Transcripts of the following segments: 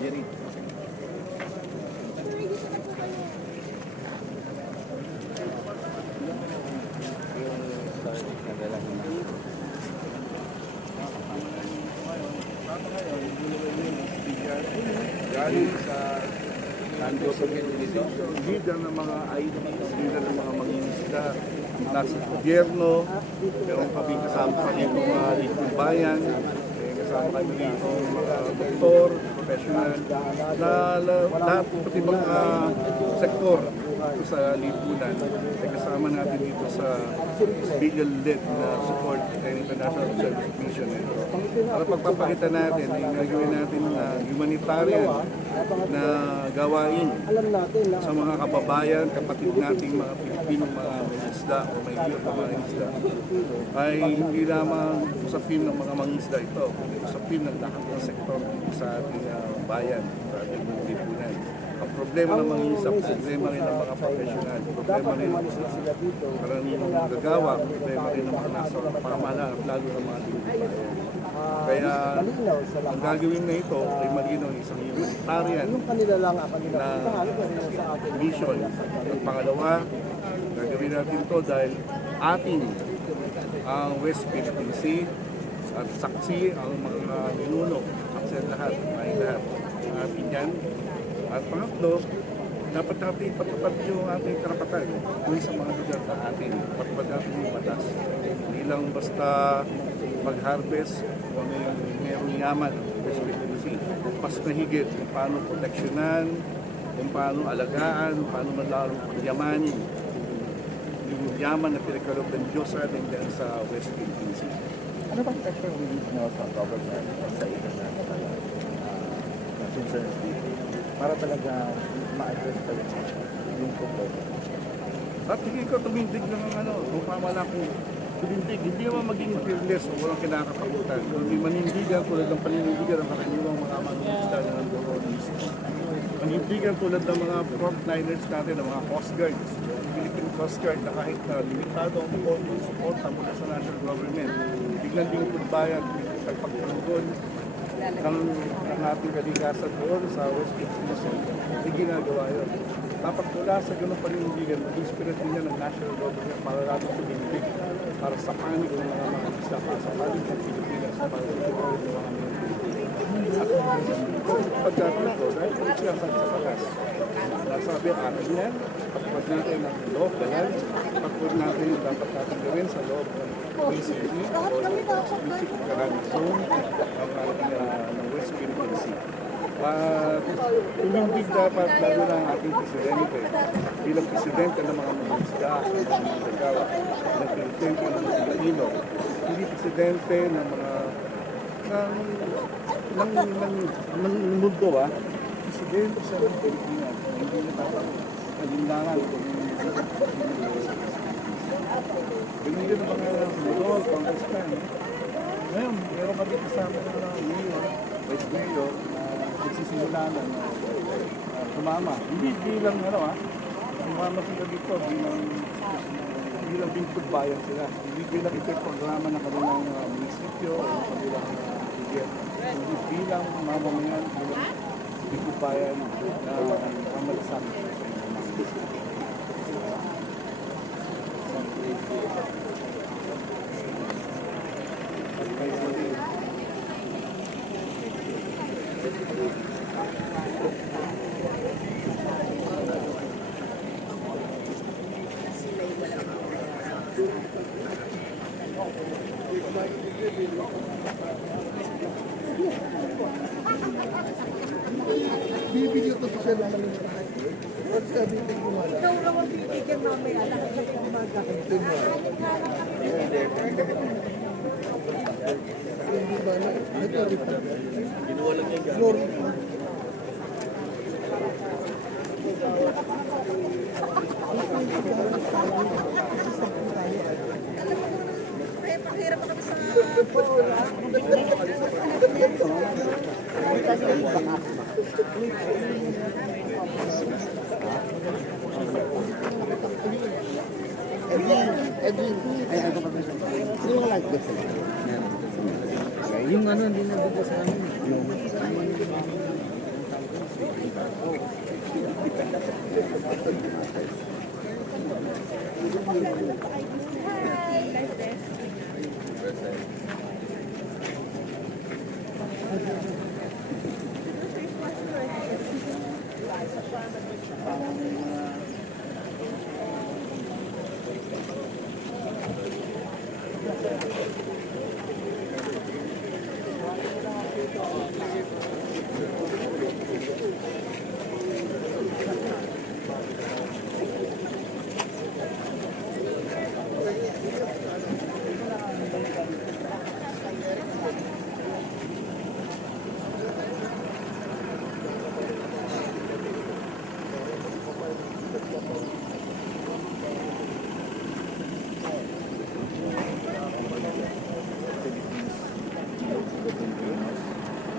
Jerry. Galing sa leader ng mga leader ng mga mangingisda, nasa gobyerno, meron kami kasama kami mga litong bayan, kasama kami dito mga doktor, professional, na lahat pati mga sektor dito sa lipunan ay kasama natin dito sa civilian-led na support ng International Service Mission. Para pagpapakita natin ay gagawin natin na humanitarian na gawain sa mga kababayan, kapatid nating mga Pilipinong mga mangingisda o may hirap na mangingisda ay hindi lamang usapin ng mga mangingisda ito, usapin ng lahat ng sektor sa ating bayan, sa ating lipunan. Ang problema ng mangingisda, problema rin ng mga profesional, problema rin ng mga karaniwang gagawa, problema rin ng mga nasa pamahalaan at lalo ng mga lipunan. Kaya ang gagawin na ito ay malinaw isang humanitarian na mission. At pangalawa, gagawin natin ito dahil ating ang West Philippine Sea at saksi ang mga minuno, saksi ang lahat, may lahat ang ating yan. At pangatlo, dapat natin ipatupad yung ating karapatan dun sa mga lugar na atin, patupad natin yung batas. Hindi lang basta mag-harvest kung mayroong yaman ng West Philippine Sea. Mas mahigit kung paano proteksyonan, kung paano alagaan, kung paano malalong pagyamanin yung yaman na pinagkaloob ng Diyos sa atin dyan sa West Philippine Sea. Ano bang pressure we need now sa government sa international concerns dito para talaga ma-address talaga yung problema? At hindi ko tumindig lang ang kung pamala kung tumindig, hindi naman maging fearless o walang kinakatakutan. Kundi manindigan tulad ng panindigan ng karaniwang mga mangingisda na nandoon. Manindigan tulad ng mga frontliners natin, ng mga Coast Guard, Philippine Coast Guard na kahit na limitado ang suporta mula sa national government, biglang lingkod bayan, pagpagpanggon ng ating kalikasan doon sa West Philippine Sea, hindi ginagawa yun. Dapat mula sa ganung panindigan, mag-inspirate niya ng national government para natin tumindig para sa panig ng mga isla, para sa panig ng Pilipinas, para sa panig ng mga pagkakot ko, dahil kung sinasabi sa batas, nasabi ang atin yan, pagpapag natin ang loob, dahil pagpapag natin yung dapat natin gawin sa loob ng PCC o Specific Economic Zone ng West Philippine Sea. Tumindig dapat lalo na ang ating presidente bilang presidente ng mga mangingisda, ng mga gagawa, ng presidente ng mga Pilipino, hindi presidente ng mga ng mundo, presidente siya ng Pilipinas, hindi na dapat nalinlangan ganun din ang mga mulol, congressman. Ngayon, meron kami kasama ng mayor, vice mayor, nagsisimula na sumama. Hindi bilang sumama sila dito bilang bingkod bayan sila. Hindi bilang ito yung programa ng kanilang munisipyo o ng kanilang gobyerno. Hindi bilang mamamayan, bilang bingkod bayan na mamalasabi sa mga bibigyan ko siya naman ng lahat. At sabi ko kumala. Ikaw naman bibigyan mamaya. Lahat ng pamaga. Hindi ba na? Nagkarita. Ginawa lang yung glory. Kaya pakihirap pa kami sa yung hindi nabigay sa amin.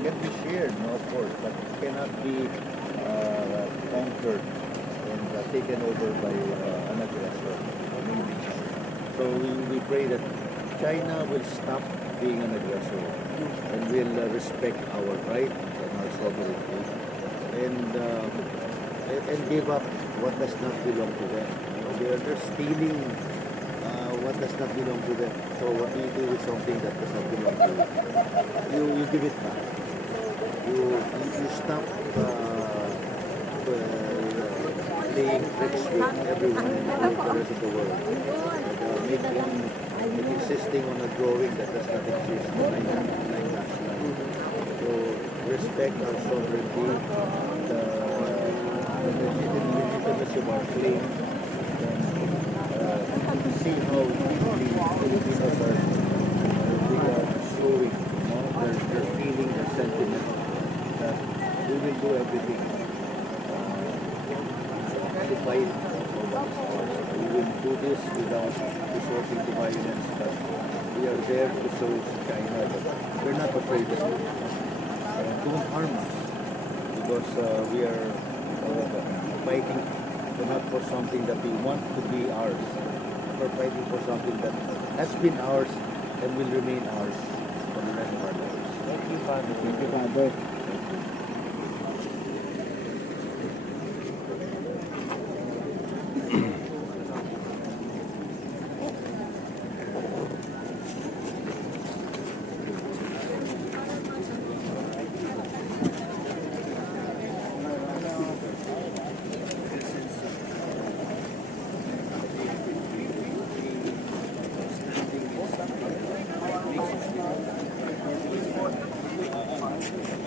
Can be shared, no, of course, but it cannot be conquered and taken over by an aggressor. Maybe. So we pray that China will stop being an aggressor and will respect our right and our sovereignty and give up what does not belong to them. You know, they're stealing what does not belong to them. So what do you do with something that does not belong to you? You give it back. You stop playing tricks with everyone and the rest of the world. Insisting on a drawing that does not exist like that. So respect our sovereignty, the legitimacy of our claim, and see how deeply Filipinos are showing, they're feeling the sentiment that we will do everything to fight for what is ours. We will do this without resorting to violence, but we are there to show China that we're not afraid of it. Don't harm us, because we are fighting not for something that we want to be ours. We're fighting for something that has been ours and will remain ours for the rest of our lives. Thank you, Father. Thank you, Father.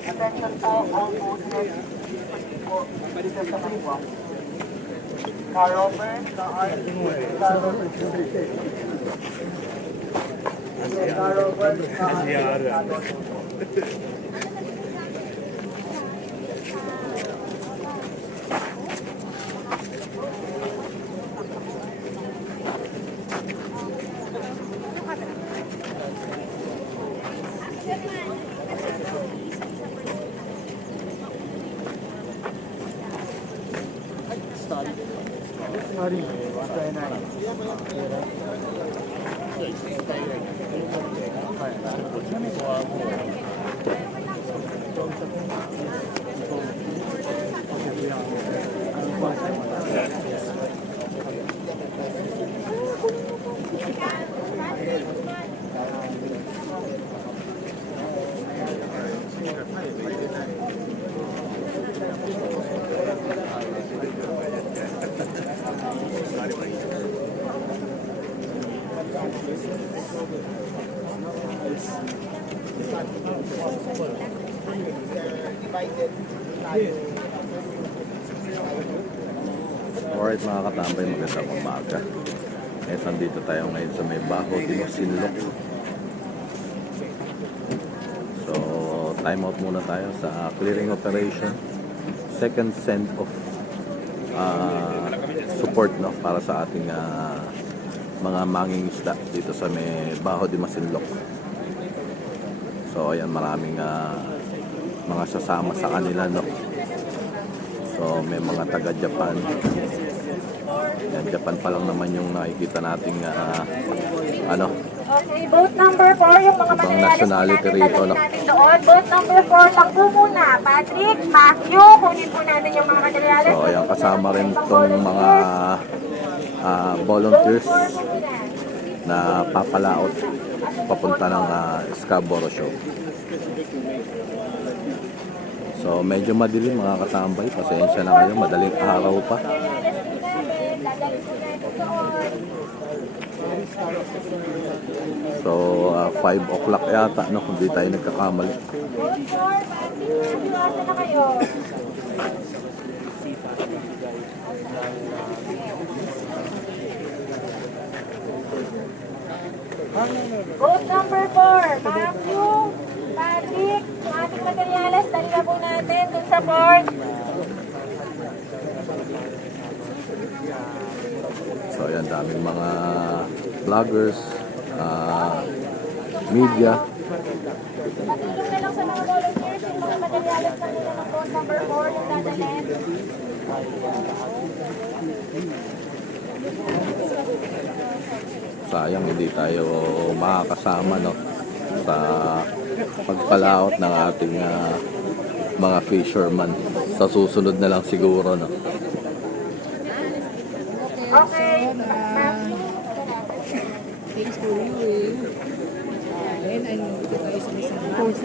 Attention po, all boats po, sa Taiwan. Carover, the Alright mga katambay, magandang umaga. Nandito tayo ngayon sa may Baho de Masinloc. So, time out muna tayo sa clearing operation. Second send of support, no, para sa ating mga mangingisda dito sa may Baho de Masinloc. So, ayan, maraming mga sasama sa kanila, no. So, may mga taga-Japan. Yan, Japan pa lang naman yung nakikita nating Okay, boat number 4, yung mga Ibang materialis po nationality natin, rito, dadalhin no? natin doon. Boat number 4 lang po muna. Patrick, Matthew, kunin po natin yung mga materialis. So ayan, kasama rin itong mga volunteers na papalaot papunta ng Scarborough Show. So medyo madilim mga katambay, pasensya na kayo, madaling araw pa. So 5 o'clock yata, no, kung di tayo nagkakamali. Boat number 4, Matthew, Patrick, yung ating materialis, dali na po natin dun sa port. So ayan, daming mga vloggers, media. Patulong na lang sa mga volunteers, yung mga materialis na nila ng boat number 4, yung dadalhin. Sayang hindi tayo makakasama, no, sa pagpalaot ng ating mga fisherman. Sa susunod na lang siguro, no. Okay, Thanks for viewing. And I know ito tayo sa isang post.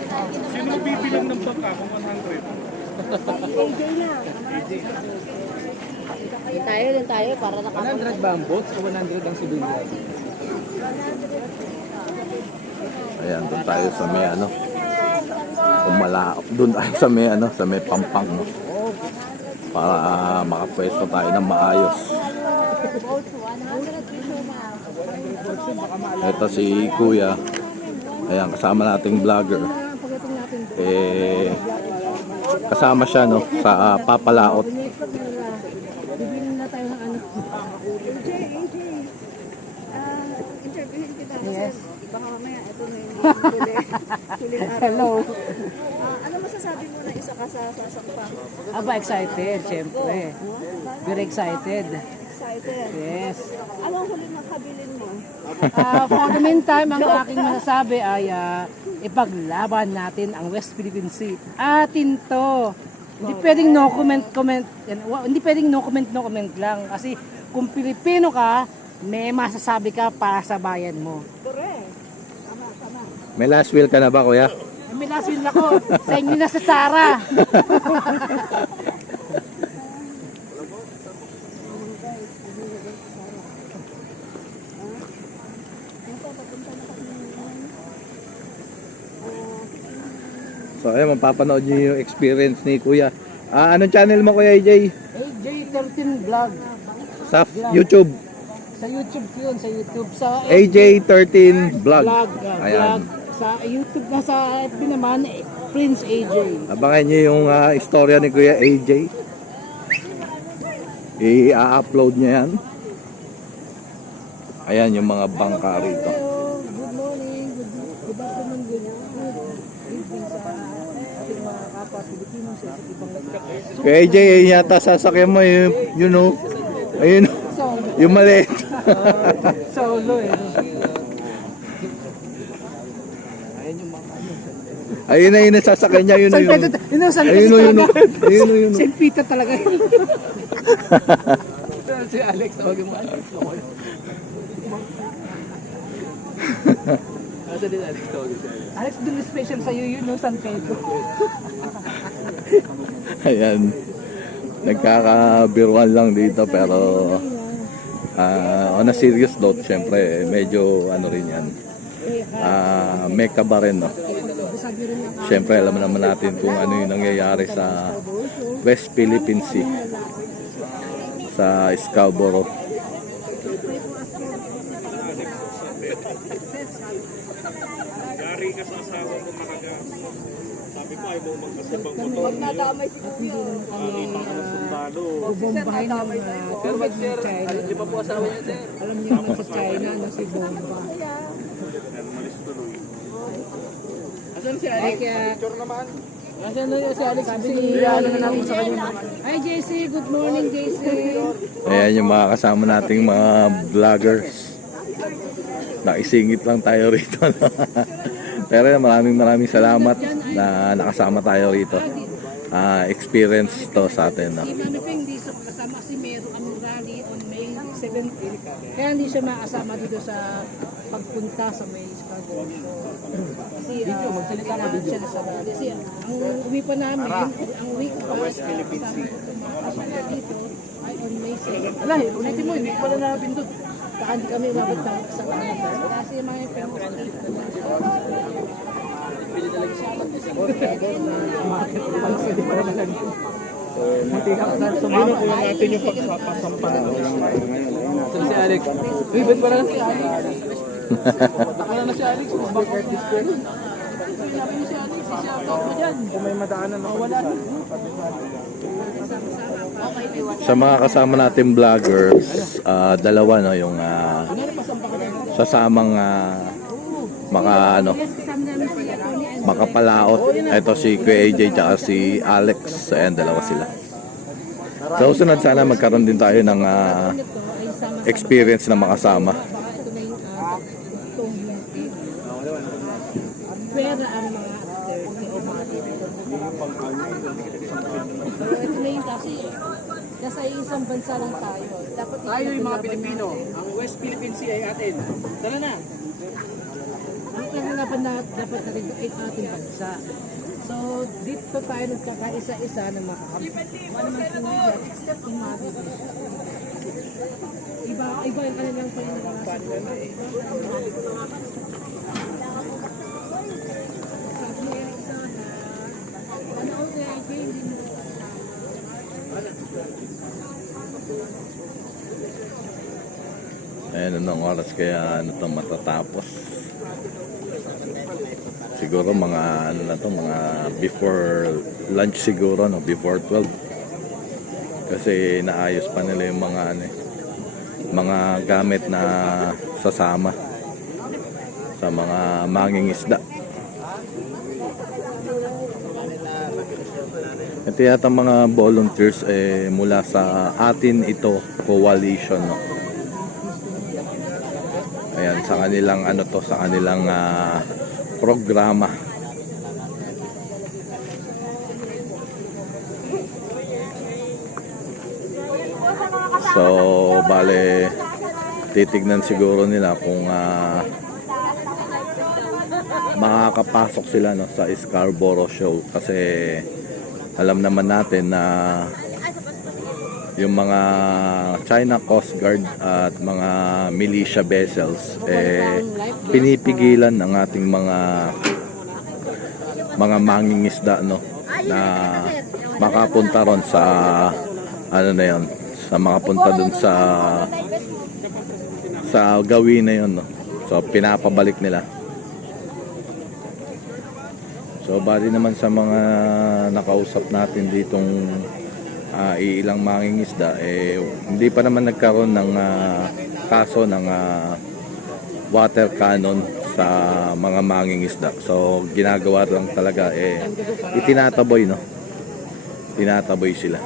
Sino bibilang ng bangka kung 100? Tayo para nakapag 100 ba ang boats o 100 ang civilian? Ayan, doon tayo sa may ano, doon tayo sa may ano, sa may Pampang, no, para makapwesto tayo ng maayos. Ito si Kuya, ayan, kasama nating vlogger, kasama siya, no, sa papalaot. bibili na tayo ng ano. Interviewin kita kasi Yes. baka mamaya ito na yung huling araw. Hello. Ano masasabi mo na isa ka sa sasampang? Aba, excited, syempre. Very excited. Excited. Yes. Anong huling nakabilin mo? For the meantime, ang aking masasabi ay ipaglaban natin ang West Philippine Sea. Atin to. Hindi pwedeng no comment. Hindi pwedeng no comment lang. Kasi kung Pilipino ka, may masasabi ka para sa bayan mo. Correct. Tama. May last will ka na ba, Kuya? May last will ako. Sa inyo na sa Sara. So ayun, mapapanood nyo yung experience ni Kuya. Anong channel mo, Kuya AJ? AJ13 Vlog. Sa YouTube. Sa YouTube ko yun, sa YouTube. Sa AJ13 Vlog. Vlog. Ayan. Sa YouTube na sa FB naman, Prince AJ. Abangan nyo yung istorya ni Kuya AJ. I-upload niya yan. Ayan yung mga bangka rito. Hello, good morning, good afternoon, good evening sa ating mga kapwa Pilipino sa isa't ibang lugar. Kuya AJ, ayun yata sasakyan mo yung, you know, ayun, yung maliit. Solo eh. Ayun na yun ang sasakyan niya, yun na yun. Yun ang San Ayun Pedro na yun. talaga. Ayun na yun. St. Peter talaga yun. Si Alex, tawagin mo Alex. Asa din Alex, tawagin si Alex. Alex, dun special sa'yo yun, no? San Pedro. Ayan. Nagkakabiruan lang dito pero on a serious note, syempre medyo ano rin yan. May kaba rin, no? Syempre alam naman natin kung ano yung nangyayari sa West Philippine Sea, sa Scarborough. Yari ka sa asawa mo talaga. Sabi ko ay mo magkasabang motor. Pag nadamay si Kuya. Nakita ka ng sundalo. Bumbahin ng tubig ng China. Di ba po asawa niya, sir? Alam niyo naman sa China na si Bomba. Yan, malis tuloy. Asan si Alex? Picture naman. Asan na si Alex? Sabi ni ano na natin sa kanya. Hi JC, good morning JC. Ayan yung mga kasama nating mga vloggers. Naisingit lang tayo rito. Pero maraming salamat na nakasama tayo rito. Experience to sa atin. No? Si Mami Ping hindi siya makasama kasi meron ang rally on May 17. Kaya hindi siya makasama dito sa pagpunta sa May Struggle. Kasi kailangan siya sa rally. Kasi ang uwi pa namin, ang week pa West Philippine Sea. Dito ay on May 7. Alay, ulitin mo, hindi pala namin doon. Baka hindi kami umabot ng sa Canada. Kasi Mami Ping Ano po natin yung pagsapasampan Saan si Alex? Uy, ba't wala na si Alex? Wala na si Alex. Bakit sabi ni si Alex, i-shoutout mo dyan. kung may madaanan ako Wala na. Sa mga kasama natin vloggers, dalawa no yung sasamang makapalaot. Ito si Kuya AJ tsaka si Alex. Ayan, dalawa sila. Sa susunod sana magkaroon din tayo ng experience na makasama. pera ang mga actor ni Omari. So, ito na yung kasi isang bansa lang tayo. Dapat Tayo yung mga Pilipino. Ang West Philippine Sea ay atin. Tara na. ang kaganapan na dapat na rin ay ating bansa. So, dito tayo nagkakaisa-isa ng mga kapatid. Except Omari. Iba yung kanilang paninirasan. Ayan, anong oras kaya ano to matatapos? Siguro mga ano na to, mga before lunch siguro, no, before 12. Kasi naayos pa nila yung mga ano, mga gamit na sasama sa mga mangingisda. Ito yata mga volunteers mula sa Atin Ito Coalition, no. Ayan, sa kanilang ano to, sa kanilang programa. So, bale titignan siguro nila kung makakapasok sila, no, sa Scarborough Show kasi alam naman natin na yung mga China Coast Guard at mga militia vessels pinipigilan ng ating mga mangingisda, no, na makapunta ron sa ano na yon, sa makapunta dun sa gawin na yon, no. So pinapabalik nila. So bali naman sa mga nakausap natin ditong ilang mangingisda, hindi pa naman nagkaroon ng kaso ng water cannon sa mga mangingisda. So ginagawa lang talaga itinataboy, no, tinataboy sila.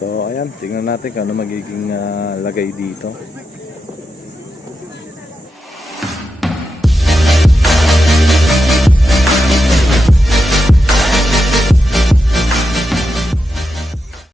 So ayan, tingnan natin kung ano magiging lagay dito.